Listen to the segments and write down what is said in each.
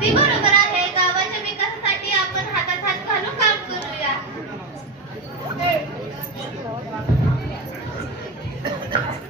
अगदी बरोबर आहे गावाच्या विकासासाठी आपण हातात हात घालून काम करूया Thank you.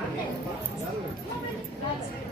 Thank you.